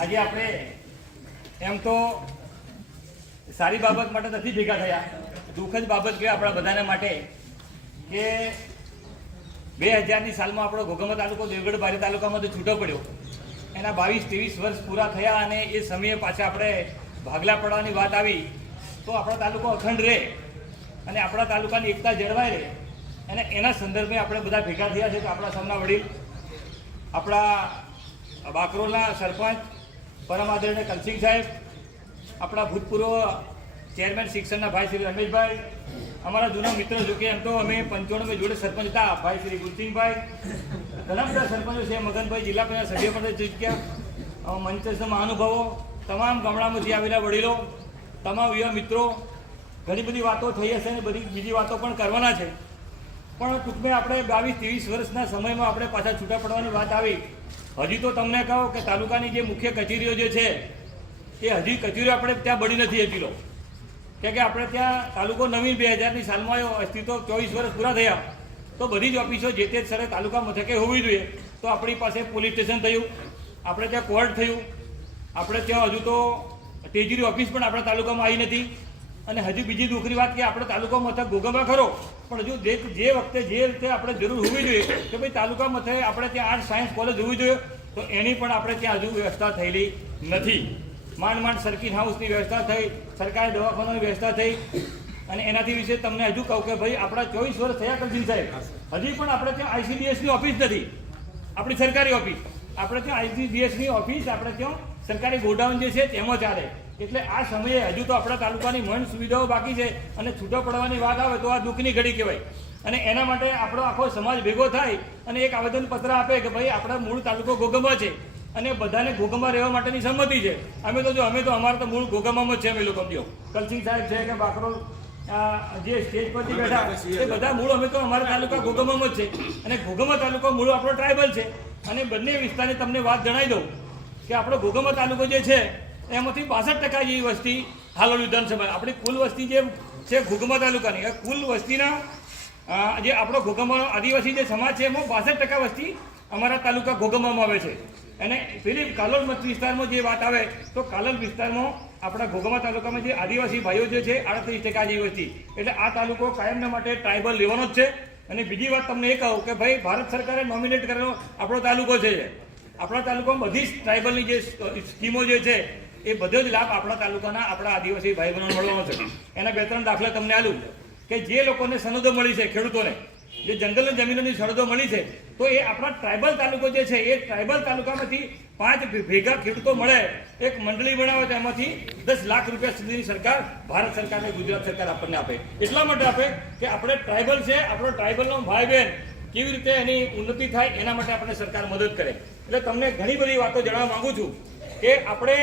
આજે આપણે એમ તો સારી બાબત માટે નથી ભેગા થયા. દુઃખદ બાબત કે આપણા બધાને માટે કે બે હજારની સાલમાં આપણો ઘોઘમા તાલુકો દેવગઢ બારી તાલુકામાં છૂટો પડ્યો. એના બાવીસ ત્રેવીસ વર્ષ પૂરા થયા અને એ સમયે પાછા આપણે ભાગલા પડવાની વાત આવી. તો આપણો તાલુકો અખંડ રહે. અને આપણા તાલુકાની એકતા જળવાઈ રહે. અને એના સંદર્ભે આપણે બધા ભેગા થયા છે તો આપણા સૌના વડીલ, આપણા બાકરોલના સરપંચ પરમાદરણીય કલસિંગ સાહેબ, આપણા ભૂતપૂર્વ ચેરમેન શિક્ષણના ભાઈ શ્રી રમેશભાઈ, અમારા જૂના મિત્રો જો કે એમ તો અમે પંચોણમે જોડે સરપંચ હતા, ભાઈ શ્રી ગુરસિંહભાઈ ઘણા બધા સરપંચો છે, મગનભાઈ જિલ્લા પંચાયત સભ્ય પણ ચૂક્યા મંચસ્થ મહાનુભાવો, તમામ ગામડામાંથી આવેલા વડીલો, તમામ યુવા મિત્રો ઘણી બધી વાતો થઈ હશે અને બધી બીજી વાતો પણ કરવાના છે. પણ ટૂંકમાં આપણે બાવીસ ત્રેવીસ વર્ષના સમયમાં આપણે પાછા છૂટા પડવાની વાત આવી. હજી તો તમને કહો કે તાલુકાની જે મુખ્ય કચેરીઓ જે છે, એ હજી કચેરીઓ આપણે ત્યાં બળી નથી હજી કેમ કે કે આપણે ત્યાં તાલુકો નવીન બે હજારની સાલમાં આવ્યો અસ્તિત્વ ચોવીસ વર્ષ પૂરા થયા. તો બધી જ ઓફિસો જે તે સ્થળે તાલુકા મથકે હોવી જોઈએ. તો આપણી પાસે પોલીસ સ્ટેશન થયું, આપણે ત્યાં કોર્ટ થયું. આપણે ત્યાં હજુ તો તેજરી ઓફિસ પણ આપણા તાલુકામાં આવી નથી. અને હજુ બીજી દુઃખની વાત કે આપણે તાલુકા મથક ભોગવવા ખરો, પણ હજુ જે જે વખતે જે રીતે આપણે જરૂર હોવી જોઈએ, કે ભાઈ તાલુકા મથકે આપણે ત્યાં આર્ટ સાયન્સ કોલેજ હોવી જોઈએ, તો એની પણ આપણે ત્યાં હજુ વ્યવસ્થા થયેલી નથી. માંડ માંડ સર્કિટ હાઉસની વ્યવસ્થા થઈ, સરકારી દવાખાનાની વ્યવસ્થા થઈ, અને એનાથી વિશે તમને હજુ કહું કે ભાઈ આપણા ચોવીસ વર્ષ થયા કરજી સાહેબ. હજી પણ આપણે ત્યાં આઈસીડીએસની ઓફિસ નથી. આપણી સરકારી ઓફિસ આપણે ત્યાં આઈસીડીએસની ઓફિસ આપણે ત્યાં સરકારી ગોડાઉન જે છે તેમાં ચાલે. એટલે આ સમયે હજુ તો આપણા તાલુકાની મન સુવિધાઓ બાકી છે અને છૂટો પડવાની વાત આવે તો આ દુઃખની ઘડી કહેવાય. અને એના માટે આપણો આખો સમાજ ભેગો થાય અને એક આવેદનપત્ર આપે કે ભાઈ આપણા મૂળ તાલુકો ગોગંબા છે. અને બધાને ઘોગંબા રહેવા માટેની સંમતિ છે. અમે તો જો અમે તો અમારે તો મૂળ ઘોગંબામાં જ છે અમે લોકો કલસિંહ સાહેબ છે કે બાકરોલ જે સ્ટેજ પરથી બેઠા એ બધા મૂળ અમે તો અમારા તાલુકા ઘોગંબામાં જ છે. અને ઘોગંબા તાલુકો મૂળ આપણો ટ્રાઇબલ છે. અને બંને વિસ્તારની તમને વાત જણાવી દઉં. કે આપણો ઘોગંબા તાલુકો જે છે, એમાંથી બાસઠ ટકા જેવી વસ્તી હાલોલ વિધાનસભા આપણી કુલ વસ્તી જે છે ઘોગંબા તાલુકાની. કુલ વસ્તીના જે આપણો ઘોગંબાનો આદિવાસી જે સમાજ છે, એમાં બાસઠ ટકા વસ્તી અમારા તાલુકા ઘોગંબામાં આવે છે. અને પેલી કાલોલ વિસ્તારમાં જે વાત આવે, તો કાલોલ વિસ્તારમાં આપણા ઘોગંબા તાલુકામાં જે આદિવાસી ભાઈઓ જે છે, આડત્રીસ ટકા જેવી વસ્તી. એટલે આ તાલુકો કાયમના માટે ટ્રાઇબલ લેવાનો જ છે. અને બીજી વાત તમને એ કહું કે ભાઈ, ભારત સરકારે નોમિનેટ કરેલો આપણો તાલુકો છે. આપણા તાલુકામાં બધી જ ટ્રાઇબલની જે સ્કીમો જે છે, એ બધો જ લાભ આપણા તાલુકાના આપણા આદિવાસી ભાઈ બહેનો મળવાનો છે. એના બે ત્રણ દાખલા તમને આલું કે જે લોકોને સનદો મળી છે ખેડૂતોને, જે જંગલની જમીનોની સરહદો મળી છે, તો એ આપણા ટ્રાઇબલ તાલુકો જે છે, એ ટ્રાઇબલ તાલુકામાંથી પાંચ ભેગા ખેડૂતો મળે, એક મંડળી બનાવે તો એમાંથી દસ લાખ રૂપિયા સુધીની સરકાર ભારત સરકારને, ગુજરાત સરકાર આપણને આપે. એટલા માટે આપે કે આપણે ટ્રાઇબલ છે, આપણો ટ્રાઇબલનો ભાઈ બહેન કેવી રીતે એની ઉન્નતિ થાય એના માટે આપણે સરકાર મદદ કરે એટલે તમને ઘણી બધી વાતો જણાવવા માંગુ છું કે આપણે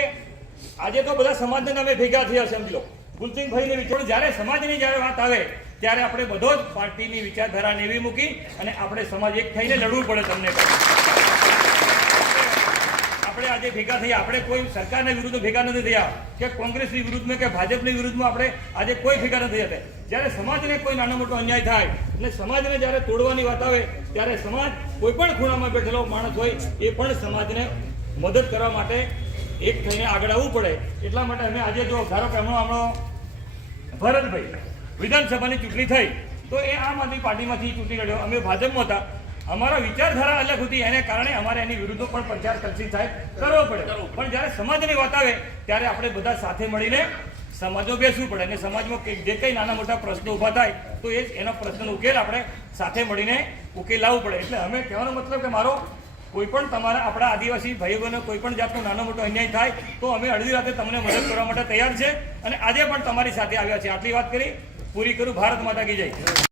આજે તો બધા સમાજના નામે ભેગા થયા સમજી લો ગુલસિંહભાઈને વિચારો, જ્યારે સમાજની જ્યારે વાત આવે, ત્યારે આપણે બધો જ પાર્ટીની વિચારધારાને એવી મૂકી અને આપણે સમાજ એક થઈને લડવું પડે તમને. આપણે આજે ભેગા થયા આપણે કોઈ સરકારના વિરુદ્ધ ભેગા નથી થયા. કે કોંગ્રેસની વિરુદ્ધમાં કે ભાજપની વિરુદ્ધમાં આપણે આજે કોઈ ભેગા નથી થયા જ્યારે સમાજને કોઈ નાનો મોટો અન્યાય થાય અને સમાજને જ્યારે તોડવાની વાત આવે, ત્યારે સમાજ કોઈ પણ ખૂણામાં બેઠેલો માણસ હોય, એ પણ સમાજને મદદ કરવા માટે એક થઈને આગળ આવવું પડે. એટલા માટે અમે આજે જો ધારો કે હમણાં હમણાં ભરતભાઈ વિધાનસભાની ચૂંટણી થઈ, તો એ આમ આદમી પાર્ટીમાંથી ચૂંટણી લડ્યો. અમે ભાજપમાં હતા. અમારા વિચારધારા અલગ હતી એને કારણે અમારે એની વિરુદ્ધમાં પણ પ્રચાર કરશી સાહેબ કરવો પડે. પણ જ્યારે સમાજની વાત આવે ત્યારે આપણે બધા સાથે મળીને સમાજમાં બેસવું પડે અને સમાજમાં જે કંઈ નાના મોટા પ્રશ્નો ઊભા થાય તો એ એના એનો પ્રશ્નનો ઉકેલ આપણે સાથે મળીને ઉકેલ લાવવો પડે. એટલે અમે કહેવાનો મતલબ કે મારો કોઈ પણ તમારા આપણા આદિવાસી ભાઈઓ બહેનો કોઈ પણ જાતનો નાનો મોટો અન્યાય થાય તો અમે અડધી રાતે તમને મદદ કરવા માટે તૈયાર છે અને આજે પણ તમારી સાથે આવ્યા છે આટલી વાત કરી પૂરી કરું. ભારત માતા કી જય.